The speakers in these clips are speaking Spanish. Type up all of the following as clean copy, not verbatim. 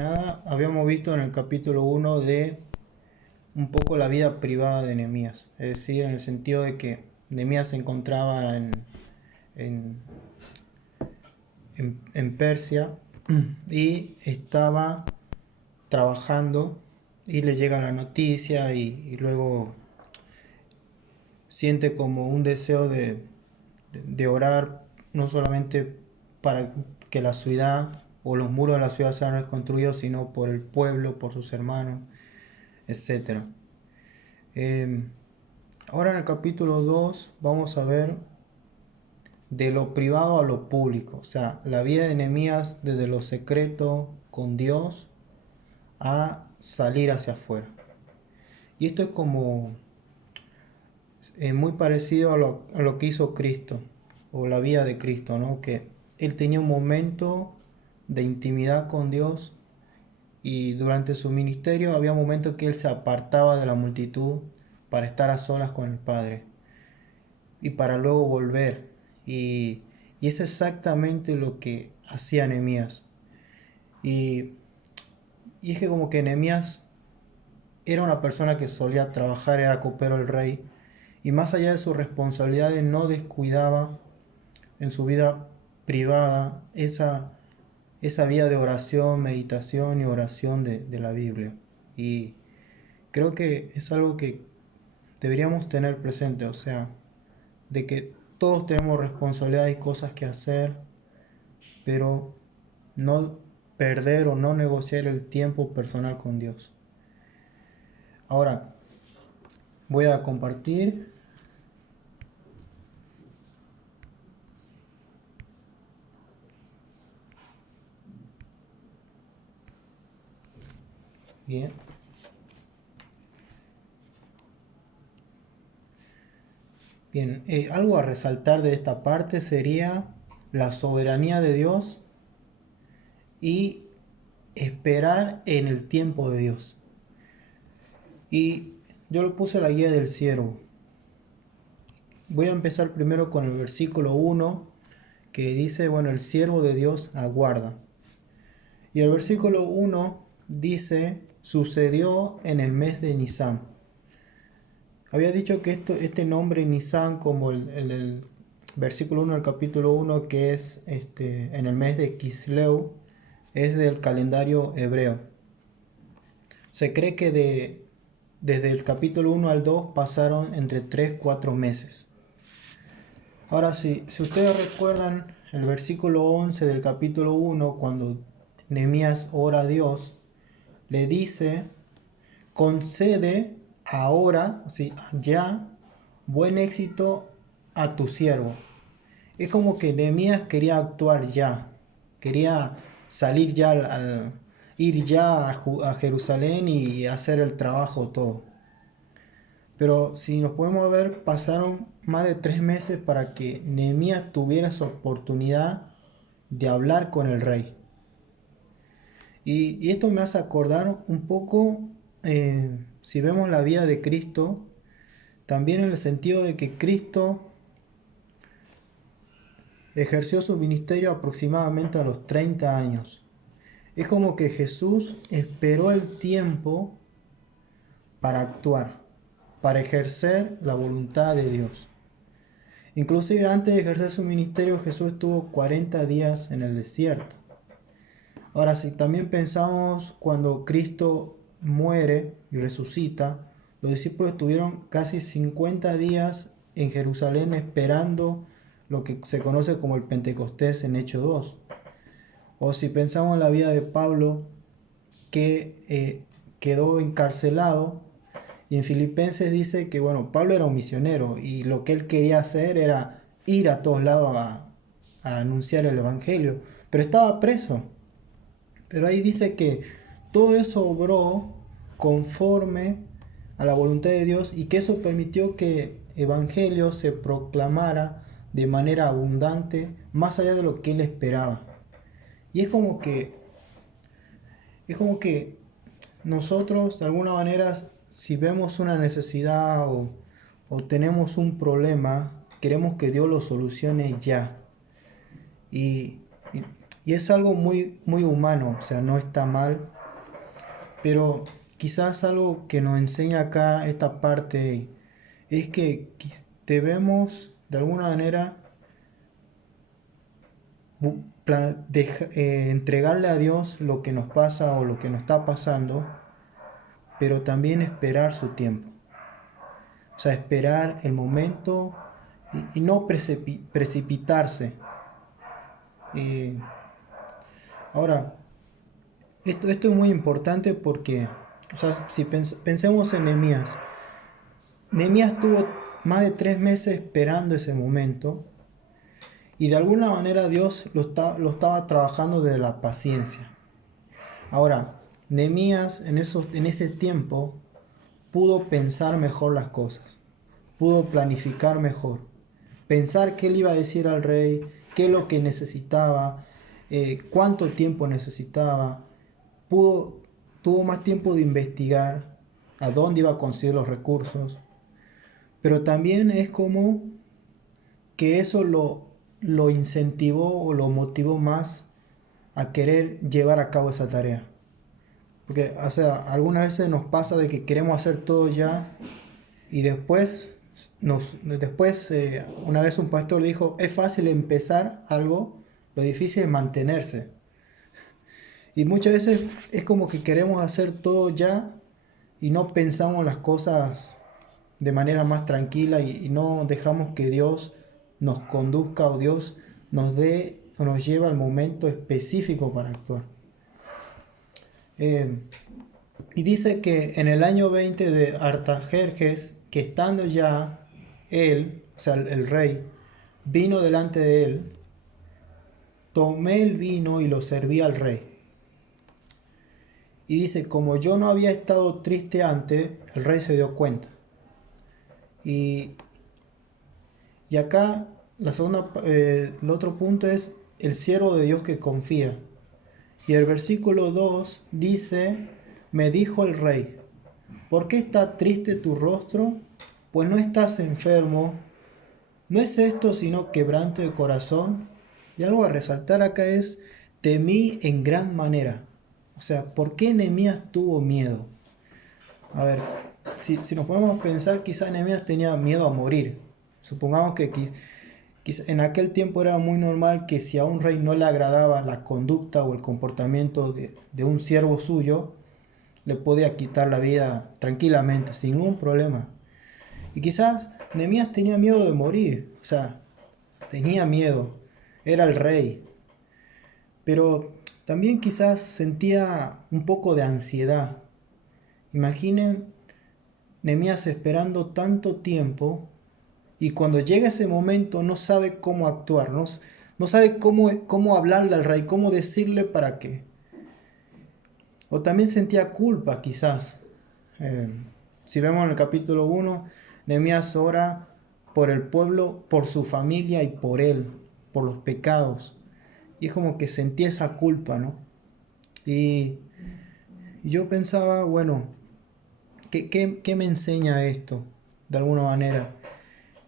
Nada, habíamos visto en el capítulo 1 de un poco la vida privada de Nehemías, es decir, en el sentido de que Nehemías se encontraba en, en Persia y estaba trabajando y le llega la noticia y luego siente como un deseo de orar no solamente para que la ciudad o los muros de la ciudad sean reconstruidos, sino por el pueblo, por sus hermanos, etcétera. Eh, Ahora en el capítulo 2 vamos a ver de lo privado a lo público, o sea, la vida de Nehemías desde lo secreto con Dios a salir hacia afuera. Y esto es como muy parecido a lo que hizo Cristo, o la vida de Cristo, ¿no? Que él tenía un momento de intimidad con Dios y durante su ministerio había momentos que él se apartaba de la multitud para estar a solas con el Padre y para luego volver. Y, y es exactamente lo que hacía Nehemías. Y, y es que como que Nehemías era una persona que solía trabajar, era copero del rey, y más allá de sus responsabilidades no descuidaba en su vida privada esa vida de oración, meditación y oración de la Biblia. Y creo que es algo que deberíamos tener presente, o sea, de que todos tenemos responsabilidades y cosas que hacer, pero no perder o no negociar el tiempo personal con Dios. Ahora, voy a compartir. Bien. Bien, algo a resaltar de esta parte sería la soberanía de Dios y esperar en el tiempo de Dios. Y yo lo puse la guía del siervo. Voy a empezar primero con el versículo 1 que dice, bueno, el siervo de Dios aguarda. Y el versículo 1 dice, sucedió en el mes de Nisan. Había dicho que este nombre Nisan, como el versículo 1 del capítulo 1, que es en el mes de Kisleu, es del calendario hebreo. Se cree que desde el capítulo 1 al 2 pasaron entre 3-4 meses. Ahora, si ustedes recuerdan el versículo 11 del capítulo 1, cuando Nehemías ora a Dios, le dice, concede ahora, sí, ya, buen éxito a tu siervo. Es como que Nehemías quería actuar ya, quería salir ya, ir ya a Jerusalén y hacer el trabajo todo. Pero si nos podemos ver, pasaron más de 3 meses para que Nehemías tuviera esa oportunidad de hablar con el rey. Y esto me hace acordar un poco, si vemos la vida de Cristo, también en el sentido de que Cristo ejerció su ministerio aproximadamente a los 30 años. Es como que Jesús esperó el tiempo para actuar, para ejercer la voluntad de Dios. Inclusive antes de ejercer su ministerio, Jesús estuvo 40 días en el desierto. Ahora, si también pensamos cuando Cristo muere y resucita, los discípulos estuvieron casi 50 días en Jerusalén esperando lo que se conoce como el Pentecostés en Hechos 2. O si pensamos en la vida de Pablo, que quedó encarcelado, y en Filipenses dice que, bueno, Pablo era un misionero y lo que él quería hacer era ir a todos lados a anunciar el Evangelio, pero estaba preso. Pero ahí dice que todo eso obró conforme a la voluntad de Dios y que eso permitió que el Evangelio se proclamara de manera abundante, más allá de lo que él esperaba. Y es como que nosotros, de alguna manera, si vemos una necesidad o tenemos un problema, queremos que Dios lo solucione ya. Y, y, Y es algo muy, muy humano, o sea, no está mal, pero quizás algo que nos enseña acá esta parte es que debemos de alguna manera entregarle a Dios lo que nos pasa o lo que nos está pasando, pero también esperar su tiempo. O sea, esperar el momento y no precipitarse. Eh, Ahora, esto es muy importante porque, o sea, si pensemos en Nehemías, Nehemías tuvo más de 3 meses esperando ese momento y de alguna manera Dios lo estaba trabajando de la paciencia. Ahora, Nehemías en ese tiempo pudo pensar mejor las cosas, pudo planificar mejor, pensar qué le iba a decir al rey, qué es lo que necesitaba, cuánto tiempo necesitaba, tuvo más tiempo de investigar a dónde iba a conseguir los recursos, pero también es como que eso lo incentivó o lo motivó más a querer llevar a cabo esa tarea. Porque, o sea, algunas veces nos pasa de que queremos hacer todo ya y una vez un pastor dijo, es fácil empezar algo, lo difícil es mantenerse. Y muchas veces es como que queremos hacer todo ya y no pensamos las cosas de manera más tranquila y no dejamos que Dios nos conduzca o Dios nos dé o nos lleve al momento específico para actuar. Eh, y dice que en el año 20 de Artajerjes, que estando ya él, o sea, el rey, vino delante de él, tomé el vino y lo serví al rey. Y dice, como yo no había estado triste antes, el rey se dio cuenta. Y, y acá el otro punto es el siervo de Dios que confía. Y el versículo 2 dice, me dijo el rey, ¿por qué está triste tu rostro? Pues no estás enfermo. ¿No es esto sino quebranto de corazón? Y algo a resaltar acá es, temí en gran manera. O sea, ¿por qué Nehemías tuvo miedo? A ver, si nos podemos pensar, quizá Nehemías tenía miedo a morir. Supongamos que en aquel tiempo era muy normal que si a un rey no le agradaba la conducta o el comportamiento de un siervo suyo, le podía quitar la vida tranquilamente, sin ningún problema. Y quizás Nehemías tenía miedo de morir, o sea, tenía miedo, era el rey, pero también quizás sentía un poco de ansiedad. Imaginen Nehemías esperando tanto tiempo y cuando llega ese momento no sabe cómo actuar, no sabe cómo hablarle al rey, cómo decirle para qué. O también sentía culpa quizás. Eh, si vemos en el capítulo 1, Nehemías ora por el pueblo, por su familia y por él, por los pecados. Y es como que sentía esa culpa, ¿no? Y yo pensaba, bueno, ¿qué me enseña esto? De alguna manera,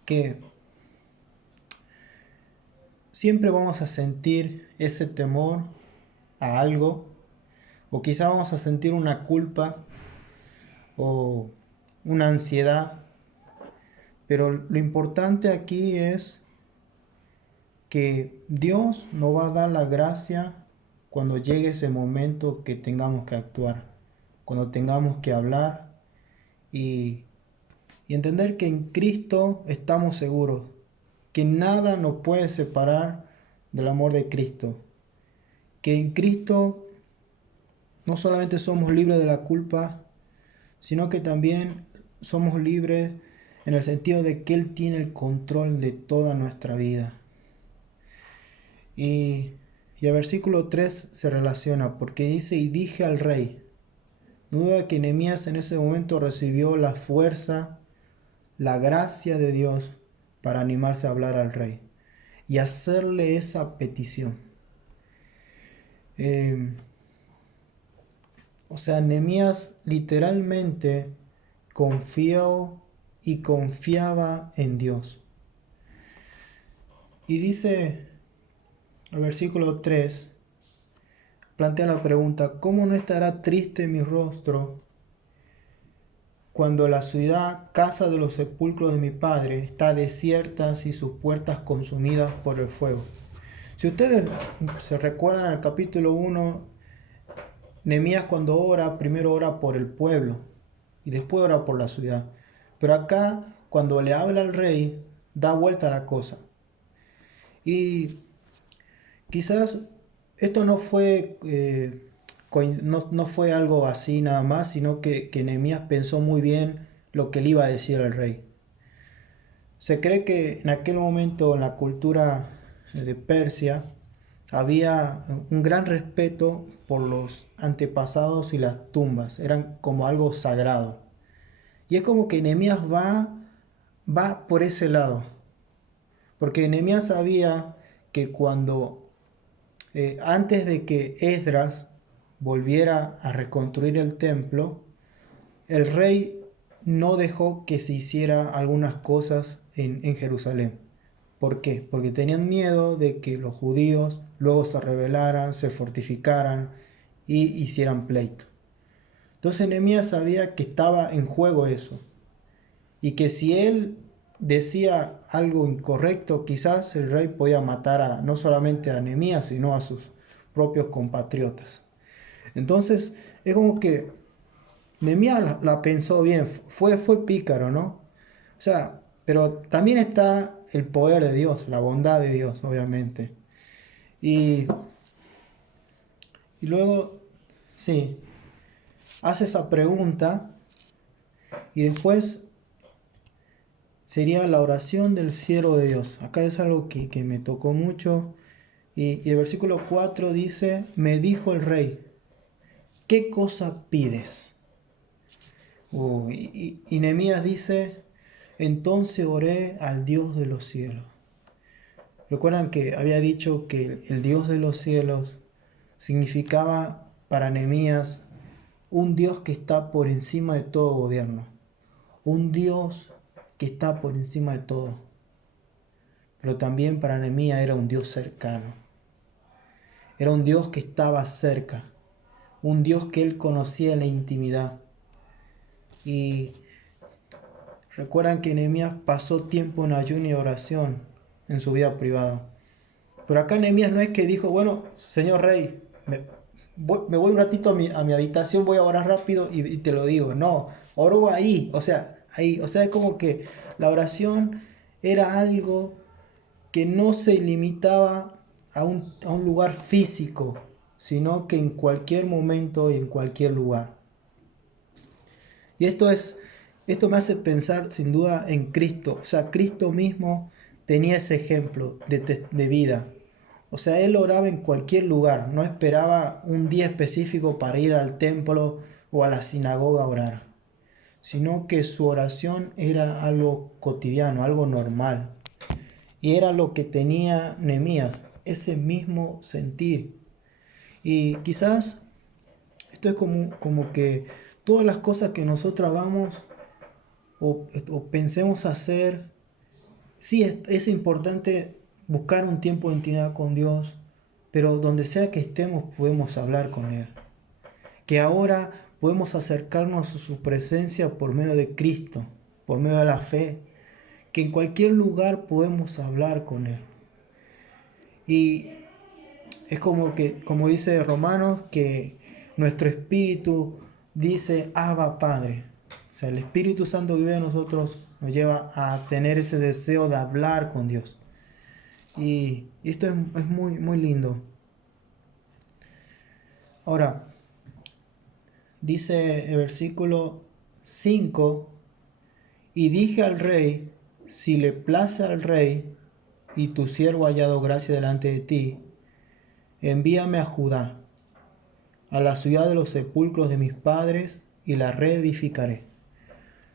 que siempre vamos a sentir ese temor a algo, o quizá vamos a sentir una culpa o una ansiedad, pero lo importante aquí es que Dios nos va a dar la gracia cuando llegue ese momento que tengamos que actuar, cuando tengamos que hablar y, y entender que en Cristo estamos seguros, que nada nos puede separar del amor de Cristo, que en Cristo no solamente somos libres de la culpa, sino que también somos libres en el sentido de que Él tiene el control de toda nuestra vida. Y, y el versículo 3 se relaciona porque dice, y dije al rey, no duda que Nehemías en ese momento recibió la fuerza, la gracia de Dios para animarse a hablar al rey y hacerle esa petición. O sea, Nehemías literalmente confió y confiaba en Dios. Y dice el versículo 3, plantea la pregunta, ¿cómo no estará triste mi rostro cuando la ciudad, casa de los sepulcros de mi padre, está desierta y sus puertas consumidas por el fuego? Si ustedes se recuerdan al capítulo 1, Nehemías cuando ora, primero ora por el pueblo y después ora por la ciudad. Pero acá, cuando le habla al rey, da vuelta a la cosa. Y quizás esto no fue, no fue algo así nada más, sino que Nehemías pensó muy bien lo que le iba a decir al rey. Se cree que en aquel momento en la cultura de Persia había un gran respeto por los antepasados y las tumbas, eran como algo sagrado. Y es como que Nehemías va por ese lado, porque Nehemías sabía que cuando antes de que Esdras volviera a reconstruir el templo, el rey no dejó que se hiciera algunas cosas en Jerusalén. ¿Por qué? Porque tenían miedo de que los judíos luego se rebelaran, se fortificaran y hicieran pleito. Entonces Nehemías sabía que estaba en juego eso y que si él decía algo incorrecto, quizás el rey podía matar no solamente a Nehemías, sino a sus propios compatriotas. Entonces es como que Nehemías la pensó bien, fue pícaro, ¿no? O sea, pero también está el poder de Dios, la bondad de Dios, obviamente. Y, y luego, sí, hace esa pregunta y después sería la oración del siervo de Dios. Acá es algo que me tocó mucho. Y el versículo 4 dice, me dijo el rey, ¿qué cosa pides? Y Nehemías dice, entonces oré al Dios de los cielos. Recuerdan que había dicho que el Dios de los cielos significaba para Nehemías un Dios que está por encima de todo gobierno, un Dios que está por encima de todo. Pero también para Nehemías era un Dios cercano, era un Dios que estaba cerca, un Dios que él conocía en la intimidad. Y recuerdan que Nehemías pasó tiempo en ayuno y oración en su vida privada. Pero acá Nehemías no es que dijo, bueno, señor rey, me voy un ratito a mi habitación, voy a orar rápido y te lo digo. No, oró ahí, ahí. O sea, es como que la oración era algo que no se limitaba a un lugar físico, sino que en cualquier momento y en cualquier lugar. Y esto me hace pensar sin duda en Cristo. O sea, Cristo mismo tenía ese ejemplo de vida. O sea, él oraba en cualquier lugar, no esperaba un día específico para ir al templo o a la sinagoga a orar, sino que su oración era algo cotidiano, algo normal. Y era lo que tenía Nehemías, ese mismo sentir. Y quizás esto es como que todas las cosas que nosotros hagamos o pensemos hacer, sí es importante buscar un tiempo de intimidad con Dios, pero donde sea que estemos podemos hablar con Él. Que ahora podemos acercarnos a su presencia por medio de Cristo, por medio de la fe. Que en cualquier lugar podemos hablar con Él. Y es como dice Romanos, que nuestro espíritu dice, Abba Padre. O sea, el Espíritu Santo que vive en nosotros nos lleva a tener ese deseo de hablar con Dios. Y esto es muy, muy lindo. Ahora, dice el versículo 5, y dije al rey, si le place al rey, y tu siervo ha hallado gracia delante de ti, envíame a Judá, a la ciudad de los sepulcros de mis padres, y la reedificaré.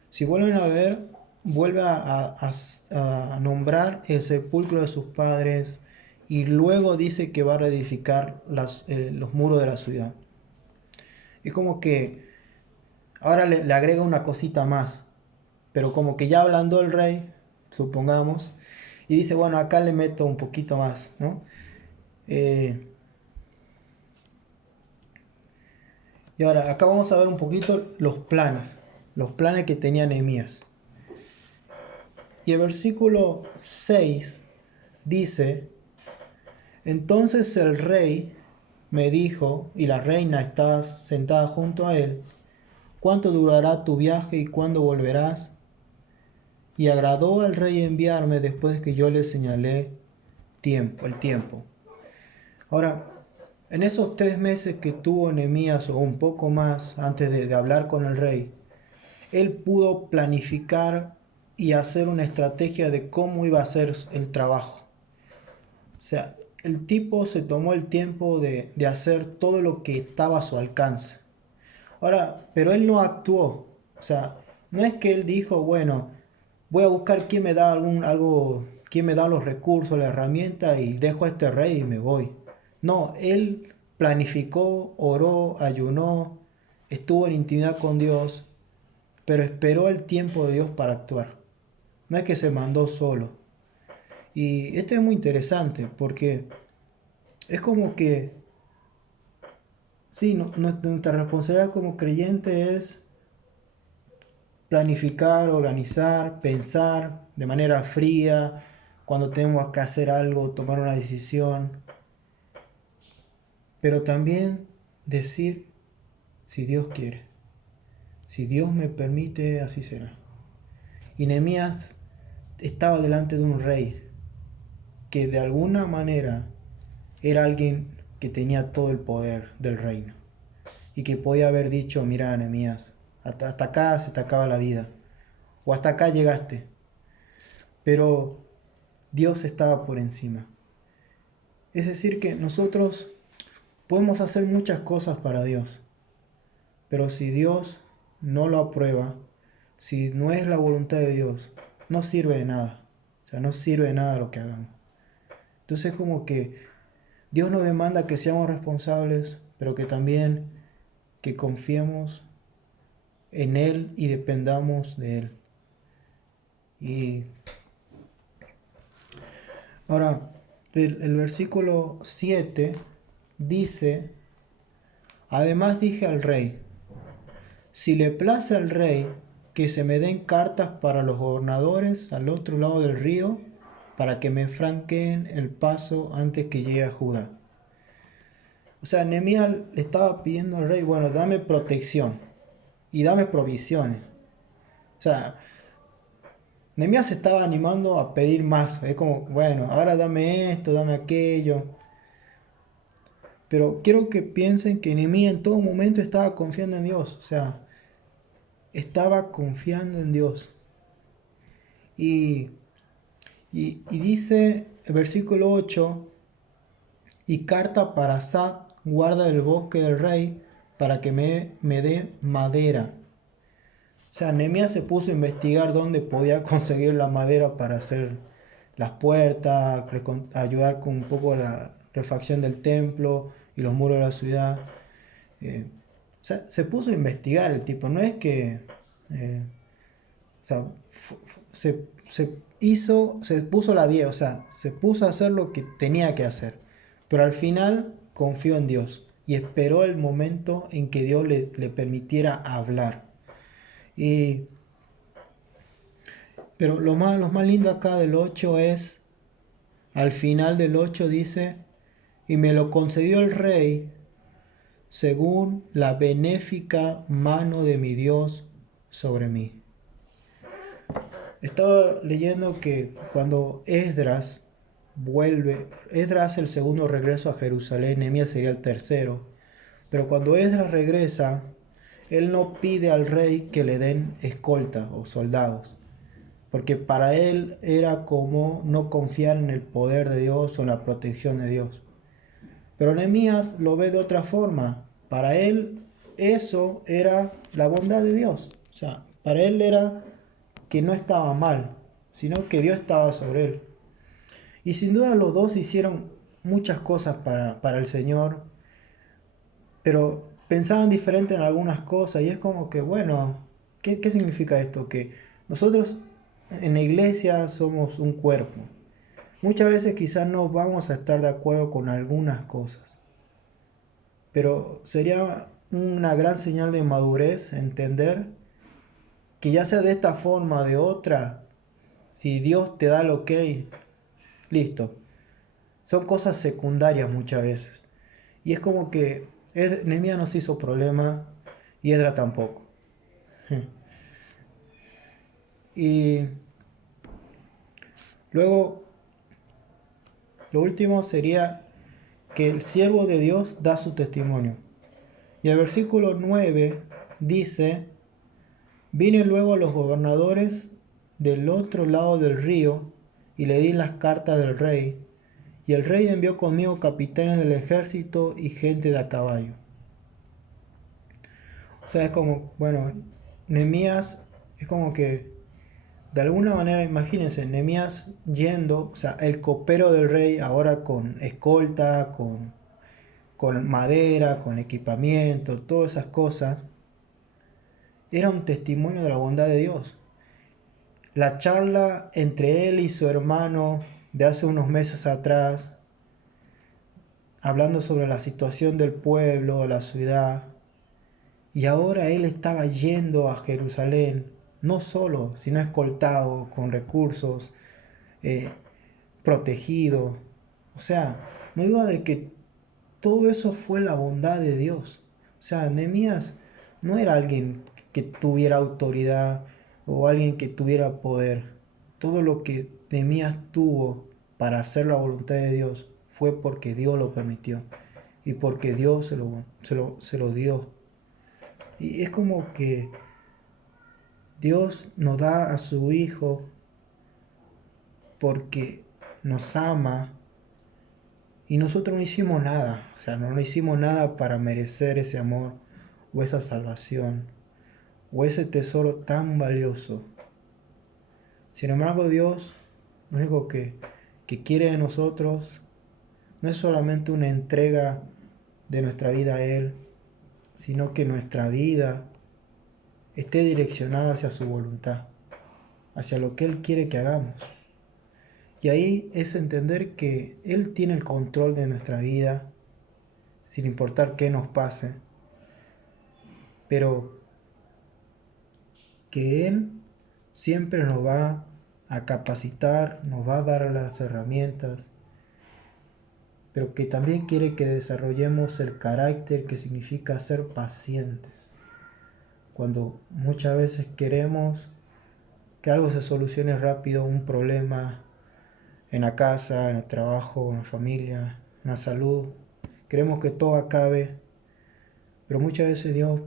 Si vuelven a ver, vuelve a nombrar el sepulcro de sus padres, y luego dice que va a reedificar los muros de la ciudad. Es como que ahora le agrega una cosita más, pero como que ya hablando el rey, supongamos, y dice, bueno, acá le meto un poquito más, ¿no? Y ahora, acá vamos a ver un poquito los planes que tenía Nehemías. Y el versículo 6 dice, entonces el rey me dijo, y la reina estaba sentada junto a él, ¿cuánto durará tu viaje y cuándo volverás? Y agradó al rey enviarme después que yo le señalé el tiempo. Ahora, en esos 3 meses que tuvo Nehemías, o un poco más, antes de hablar con el rey, él pudo planificar y hacer una estrategia de cómo iba a ser el trabajo. O sea, el tipo se tomó el tiempo de hacer todo lo que estaba a su alcance. Ahora, pero él no actuó. O sea, no es que él dijo, bueno, voy a buscar quién me da quién me da los recursos, la herramienta y dejo a este rey y me voy. No, él planificó, oró, ayunó, estuvo en intimidad con Dios, pero esperó el tiempo de Dios para actuar. No es que se mandó solo. Y esto es muy interesante porque es como que, sí, nuestra responsabilidad como creyente es planificar, organizar, pensar de manera fría, cuando tenemos que hacer algo, tomar una decisión, pero también decir si Dios quiere, si Dios me permite, así será. Y Nehemías estaba delante de un rey que de alguna manera era alguien que tenía todo el poder del reino y que podía haber dicho, mira, Nehemías, hasta acá se te acaba la vida, o hasta acá llegaste, pero Dios estaba por encima. Es decir, que nosotros podemos hacer muchas cosas para Dios, pero si Dios no lo aprueba, si no es la voluntad de Dios, no sirve de nada. O sea, no sirve de nada lo que hagamos. Entonces es como que Dios nos demanda que seamos responsables, pero que también que confiemos en Él y dependamos de Él. Y ahora, el versículo 7 dice, además dije al rey, si le place al rey que se me den cartas para los gobernadores al otro lado del río, para que me franqueen el paso antes que llegue a Judá. O sea, Nehemías le estaba pidiendo al rey, bueno, dame protección y dame provisiones. O sea, Nehemías se estaba animando a pedir más. Es como, bueno, ahora dame esto, dame aquello. Pero quiero que piensen que Nehemías en todo momento estaba confiando en Dios. O sea, estaba confiando en Dios. Y, y dice el versículo 8, y carta para Asad, guarda del bosque del rey, para que me dé madera. O sea, Nehemías se puso a investigar dónde podía conseguir la madera para hacer las puertas, ayudar con un poco la refacción del templo y los muros de la ciudad. O sea, se puso a investigar el tipo, no es que... o sea, se puso la 10, o sea, se puso a hacer lo que tenía que hacer. Pero al final confió en Dios y esperó el momento en que Dios le permitiera hablar. Y, pero lo más lindo acá del 8 es, al final del 8 dice, y me lo concedió el rey según la benéfica mano de mi Dios sobre mí. Estaba leyendo que cuando Esdras vuelve, Esdras hace el segundo regreso a Jerusalén, Nehemías sería el tercero, pero cuando Esdras regresa, él no pide al rey que le den escolta o soldados, porque para él era como no confiar en el poder de Dios o en la protección de Dios. Pero Nehemías lo ve de otra forma. Para él eso era la bondad de Dios. O sea, para él era que no estaba mal, sino que Dios estaba sobre él. Y sin duda los dos hicieron muchas cosas para el Señor, pero pensaban diferente en algunas cosas y es como que, bueno, ¿qué significa esto? Que nosotros en la iglesia somos un cuerpo. Muchas veces quizás no vamos a estar de acuerdo con algunas cosas, pero sería una gran señal de madurez entender que ya sea de esta forma o de otra, si Dios te da el ok, listo. Son cosas secundarias muchas veces. Y es como que Nehemías no se hizo problema y Edra tampoco. Y luego, lo último sería que el siervo de Dios da su testimonio. Y el versículo 9 dice: vine luego a los gobernadores del otro lado del río y le di las cartas del rey. Y el rey envió conmigo capitanes del ejército y gente de a caballo. O sea, es como, bueno, Nehemías es como que, de alguna manera, imagínense, Nehemías yendo, o sea, el copero del rey ahora con escolta, con madera, con equipamiento, todas esas cosas, era un testimonio de la bondad de Dios. La charla entre él y su hermano de hace unos meses atrás, hablando sobre la situación del pueblo, la ciudad, y ahora él estaba yendo a Jerusalén, no solo, sino escoltado, con recursos, eh, protegido. O sea, no hay duda de que todo eso fue la bondad de Dios. O sea, Nehemías no era alguien que tuviera autoridad o alguien que tuviera poder. Todo lo que Nehemías tuvo para hacer la voluntad de Dios fue porque Dios lo permitió y porque Dios se lo dio. Y es como que Dios nos da a su Hijo porque nos ama y nosotros no hicimos nada. O sea, no hicimos nada para merecer ese amor o esa salvación o ese tesoro tan valioso. Sin embargo, Dios lo único que quiere de nosotros no es solamente una entrega de nuestra vida a Él, sino que nuestra vida esté direccionada hacia su voluntad, hacia lo que Él quiere que hagamos. Y ahí es entender que Él tiene el control de nuestra vida, sin importar qué nos pase, pero que Él siempre nos va a capacitar, nos va a dar las herramientas, pero que también quiere que desarrollemos el carácter que significa ser pacientes. Cuando muchas veces queremos que algo se solucione rápido, un problema en la casa, en el trabajo, en la familia, en la salud, queremos que todo acabe, pero muchas veces Dios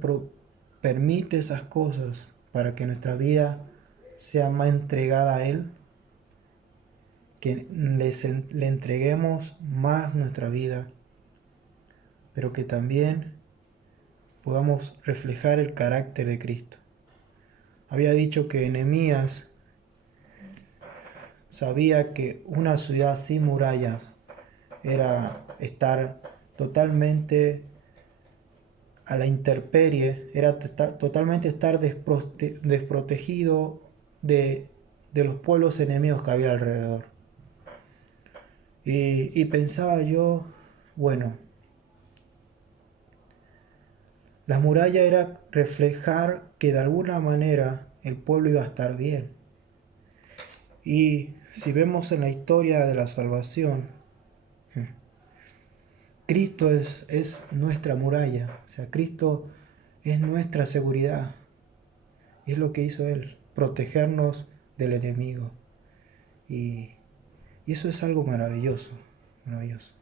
permite esas cosas para que nuestra vida sea más entregada a Él, que le entreguemos más nuestra vida, pero que también podamos reflejar el carácter de Cristo. Había dicho que Nehemías sabía que una ciudad sin murallas era estar totalmente a la intemperie, era totalmente estar desprotegido de los pueblos enemigos que había alrededor. Y pensaba yo, bueno, la muralla era reflejar que de alguna manera el pueblo iba a estar bien. Y si vemos en la historia de la salvación, Cristo es nuestra muralla, o sea, Cristo es nuestra seguridad. Y es lo que hizo Él, protegernos del enemigo. Y, y eso es algo maravilloso, maravilloso.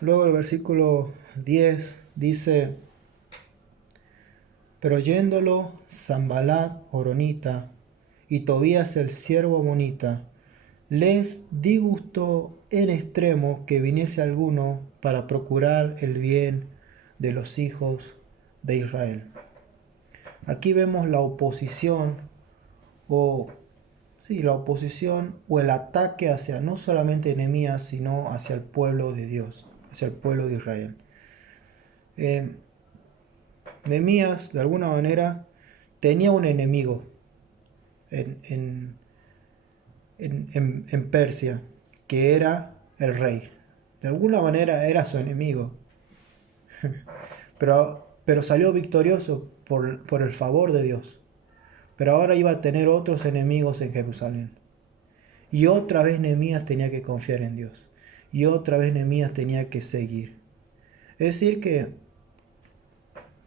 Luego el versículo 10 dice: pero oyéndolo Sanballat horonita y Tobías el siervo amonita, les disgustó en extremo que viniese alguno para procurar el bien de los hijos de Israel. Aquí vemos la oposición la oposición o el ataque hacia no solamente Nehemías, sino hacia el pueblo de Dios, hacia el pueblo de Israel. Nehemías, de alguna manera, tenía un enemigo en, en Persia, que era el rey. De alguna manera era su enemigo. pero salió victorioso por el favor de Dios. Pero ahora iba a tener otros enemigos en Jerusalén. Y otra vez Nehemías tenía que confiar en Dios. Y otra vez Nehemías tenía que seguir. Es decir que,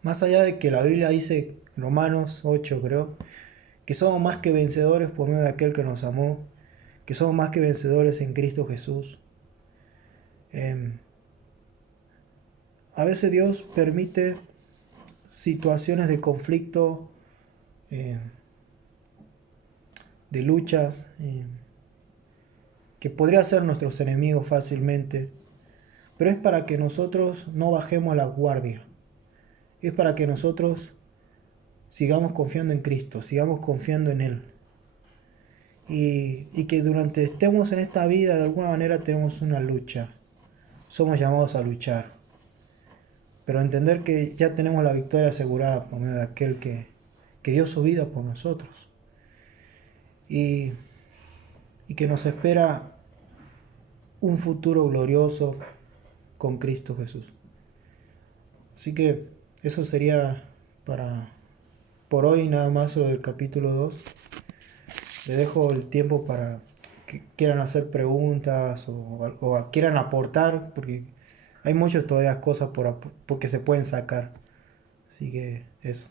más allá de que la Biblia dice, Romanos 8 creo, que somos más que vencedores por medio de aquel que nos amó, que somos más que vencedores en Cristo Jesús. A veces Dios permite situaciones de conflicto, eh, de luchas, que podrían ser nuestros enemigos fácilmente, pero es para que nosotros no bajemos la guardia, es para que nosotros sigamos confiando en Cristo, sigamos confiando en Él. Y que durante estemos en esta vida, de alguna manera tenemos una lucha, somos llamados a luchar, pero entender que ya tenemos la victoria asegurada por medio de aquel que dio su vida por nosotros. Y, y que nos espera un futuro glorioso con Cristo Jesús. Así que eso sería para por hoy nada más lo del capítulo 2. Le dejo el tiempo para que quieran hacer preguntas o quieran aportar, porque hay muchas todavía cosas porque se pueden sacar. Así que eso.